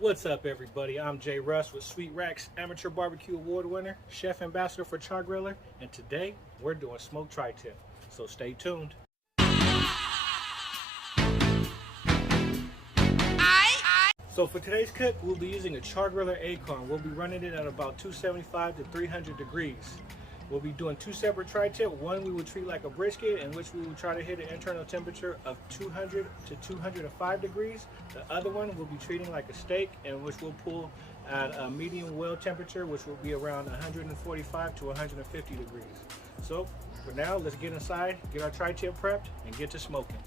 What's up, everybody? I'm Jay Russ with Sweet Racks Amateur Barbecue Award winner, Chef Ambassador for Char Griller, and today we're doing smoked tri-tip. So stay tuned. So for today's cook, we'll be using a Char Griller Acorn. We'll be running it at about 275 to 300 degrees. We'll be doing two separate tri-tip. One we will treat like a brisket, in which we will try to hit an internal temperature of 200 to 205 degrees. The other one we'll be treating like a steak, in which we'll pull at a medium well temperature, which will be around 145 to 150 degrees. So for now, let's get inside, get our tri-tip prepped, and get to smoking.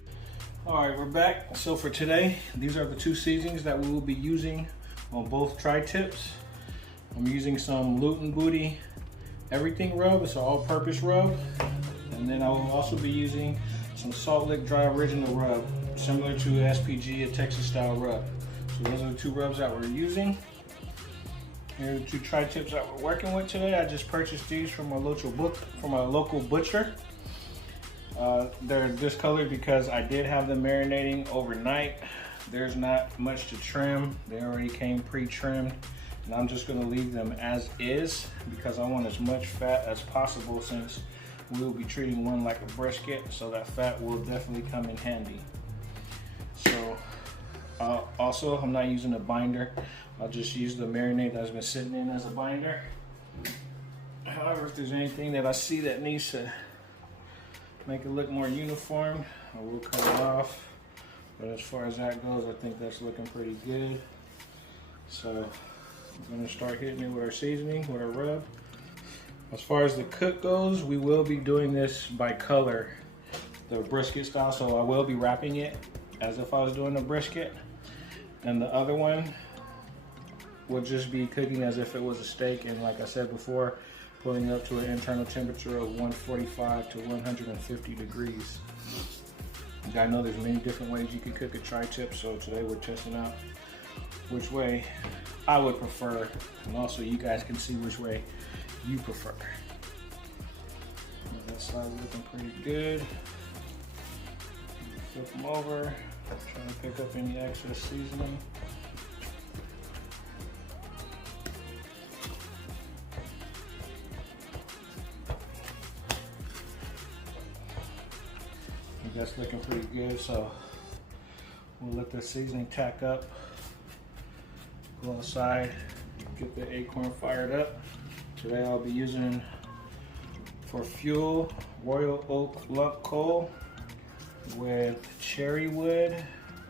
All right, we're back. So for today, these are the two seasonings that we will be using on both tri-tips. I'm using some Loot & Booty Everything rub. It's an all-purpose rub, and then I will also be using some Salt Lick Dry Original rub, similar to SPG, a Texas style rub. So those are the two rubs that we're using. Here are the two tri-tips that we're working with today. I just purchased these from a local butcher. They're discolored because I did have them marinating overnight. There's not much to trim. They already came pre-trimmed. And I'm just gonna leave them as is because I want as much fat as possible, since we will be treating one like a brisket, so that fat will definitely come in handy. So also, I'm not using a binder. I'll just use the marinade that's been sitting in as a binder. However, if there's anything that I see that needs to make it look more uniform, I will cut it off. But as far as that goes, I think that's looking pretty good. So I'm gonna start hitting it with our seasoning, with our rub. As far as the cook goes, we will be doing this by color, the brisket style. So I will be wrapping it as if I was doing a brisket. And the other one will just be cooking as if it was a steak. And like I said before, pulling up to an internal temperature of 145 to 150 degrees. I know there's many different ways you can cook a tri-tip, so today we're testing out which way I would prefer, and also you guys can see which way you prefer. That side's looking pretty good. Flip them over, trying to pick up any excess seasoning. That's looking pretty good, so we'll let the seasoning tack up. Go outside, get the acorn fired up. Today I'll be using, for fuel, Royal Oak lump coal with cherry wood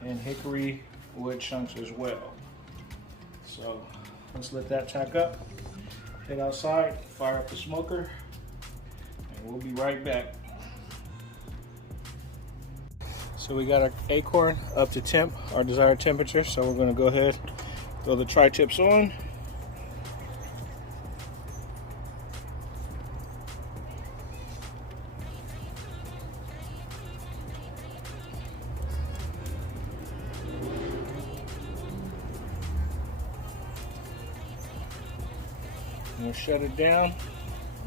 and hickory wood chunks as well. So let's let that tack up. Head outside, fire up the smoker, and we'll be right back. So we got our acorn up to temp, our desired temperature. So we're gonna go ahead, throw the tri-tips on. And we'll shut it down.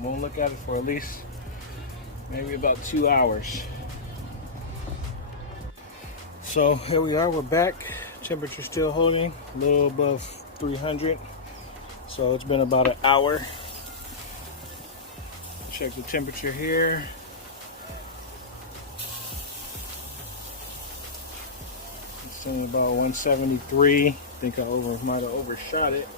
Won't look at it for at least maybe about 2 hours. So here we are, we're back. Temperature still holding, a little above 300. So it's been about an hour. Check the temperature here. It's only about 173. I think I might have overshot it.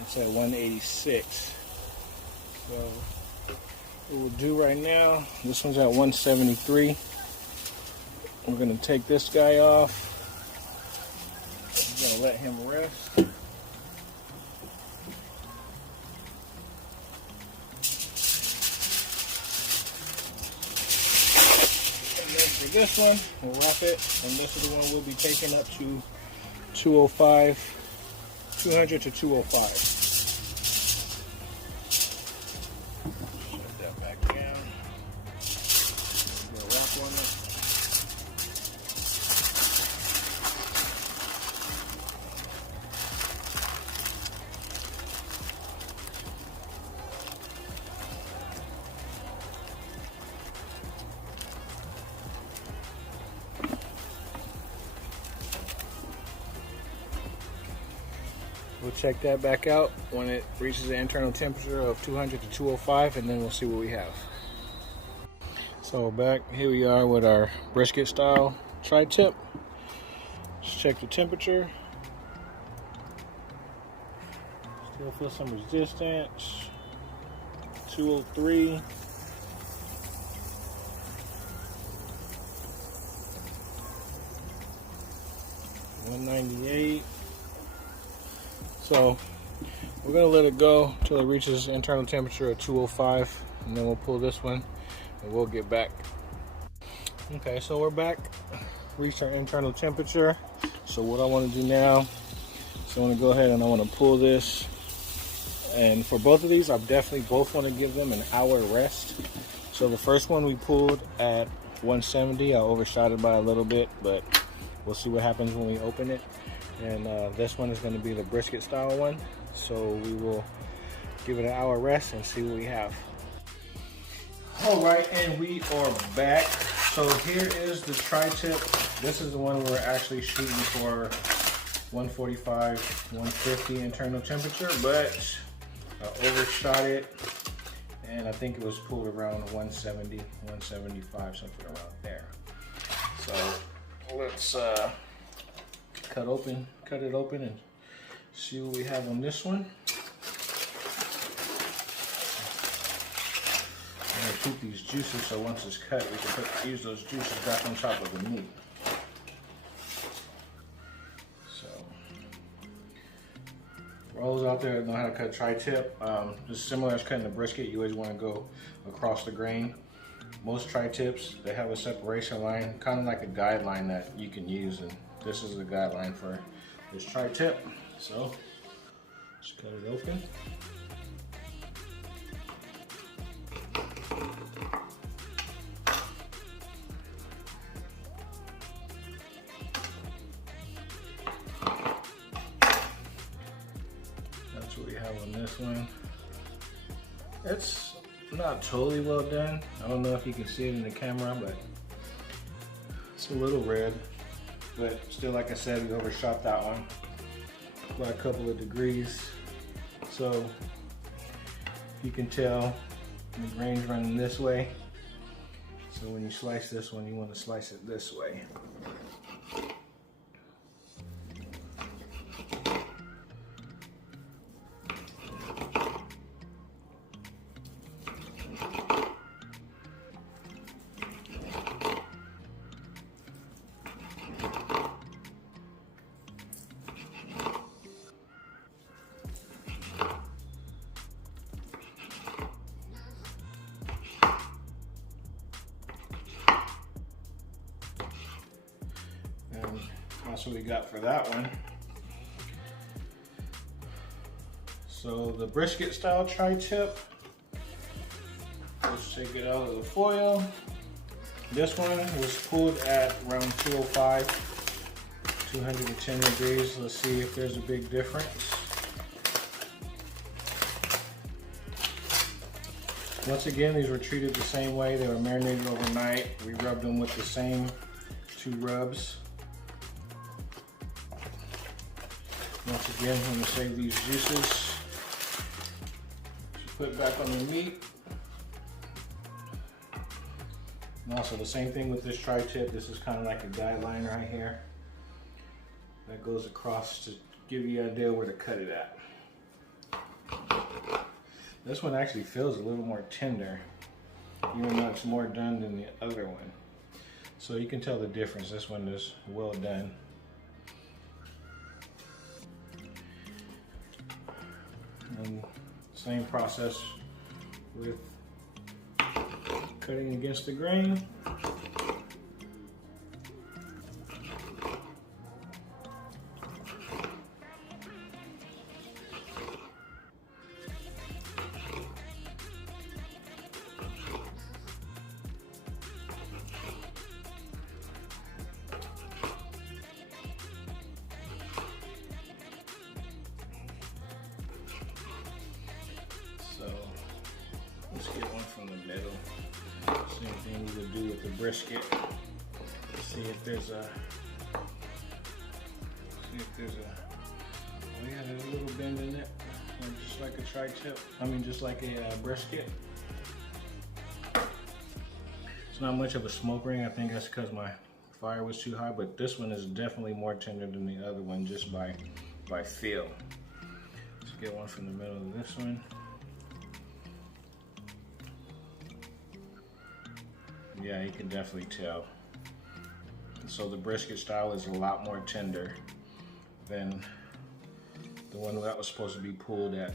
It's at 186. So what we'll do right now, this one's at 173. We're gonna take this guy off. I'm gonna let him rest. And then for this one, we'll wrap it, and this is the one we'll be taking up to 205, 200 to 205. We'll check that back out when it reaches the internal temperature of 200 to 205, and then we'll see what we have. So back here we are with our brisket style tri-tip. Let's check the temperature. Still feel some resistance. 203. $198. So we're gonna let it go until it reaches internal temperature of 205, and then we'll pull this one and we'll get back. Okay, so we're back. Reached our internal temperature. So what I want to do now is I want to go ahead and I want to pull this. And for both of these, I definitely both want to give them an hour rest. So the first one we pulled at 170. I overshot it by a little bit, but we'll see what happens when we open it. And this one is going to be the brisket style one. So we will give it an hour rest and see what we have. All right, and we are back. So here is the tri-tip. This is the one we're actually shooting for 145, 150 internal temperature, but I overshot it, and I think it was pulled around 170, 175, something around there. So let's cut it open and see what we have on this one. I'm gonna keep these juices so once it's cut, we can use those juices back on top of the meat. So, for all those out there that know how to cut tri-tip, just similar as cutting a brisket, you always want to go across the grain. Most tri-tips, they have a separation line, kind of like a guideline that you can use, and this is the guideline for this tri-tip. So, just cut it open. That's what we have on this one. It's not totally well done. I don't know if you can see it in the camera, but it's a little red. But still, like I said, we overshot that one by a couple of degrees. So you can tell the grain's running this way. So when you slice this one, you want to slice it this way. And that's what we got for that one. So the brisket style tri-tip, let's take it out of the foil. This one was pulled at around 205, 210 degrees. Let's see if there's a big difference. Once again, these were treated the same way. They were marinated overnight. We rubbed them with the same 2 rubs. Once again, I'm going to save these juices. Put it back on the meat. And also the same thing with this tri-tip. This is kind of like a guideline right here that goes across to give you an idea where to cut it at. This one actually feels a little more tender, even though it's more done than the other one. So you can tell the difference. This one is well done. And same process with cutting against the grain. So let's get one from the middle. Same thing we would do with the brisket. See if there's a We had a little bend in it, just like a tri-tip. I mean, just like a brisket. It's not much of a smoke ring. I think that's because my fire was too high, but this one is definitely more tender than the other one just by feel. Let's get one from the middle of this one. Yeah, you can definitely tell. So the brisket style is a lot more tender than the one that was supposed to be pulled at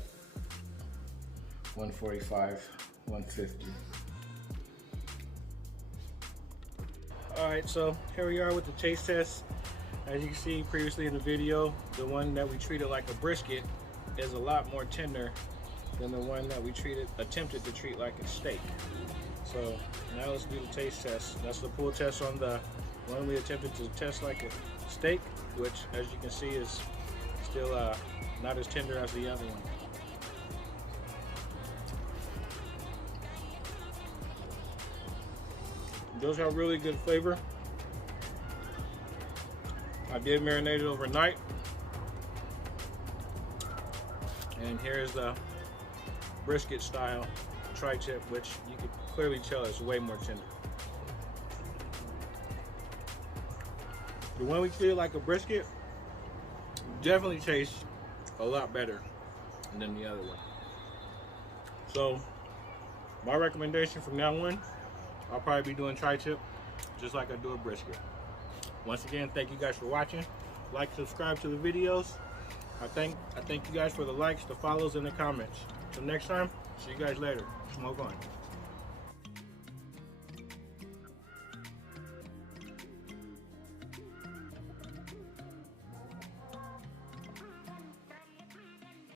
145, 150. Alright, so here we are with the taste test. As you can see previously in the video, the one that we treated like a brisket is a lot more tender than the one that we attempted to treat like a steak. So now let's do the taste test. That's the pull test on the one we attempted to test like a steak, which as you can see is still not as tender as the other one. Those have really good flavor. I did marinate it overnight. And here's the brisket style tri-tip, which you can clearly tell is way more tender. The one we treated like a brisket definitely tastes a lot better than the other one. So my recommendation from now on, I'll probably be doing tri-tip just like I do a brisket. Once again, thank you guys for watching. Like, subscribe to the videos. I thank you guys for the likes, the follows, and the comments. Till next time, see you guys later. Smoke on.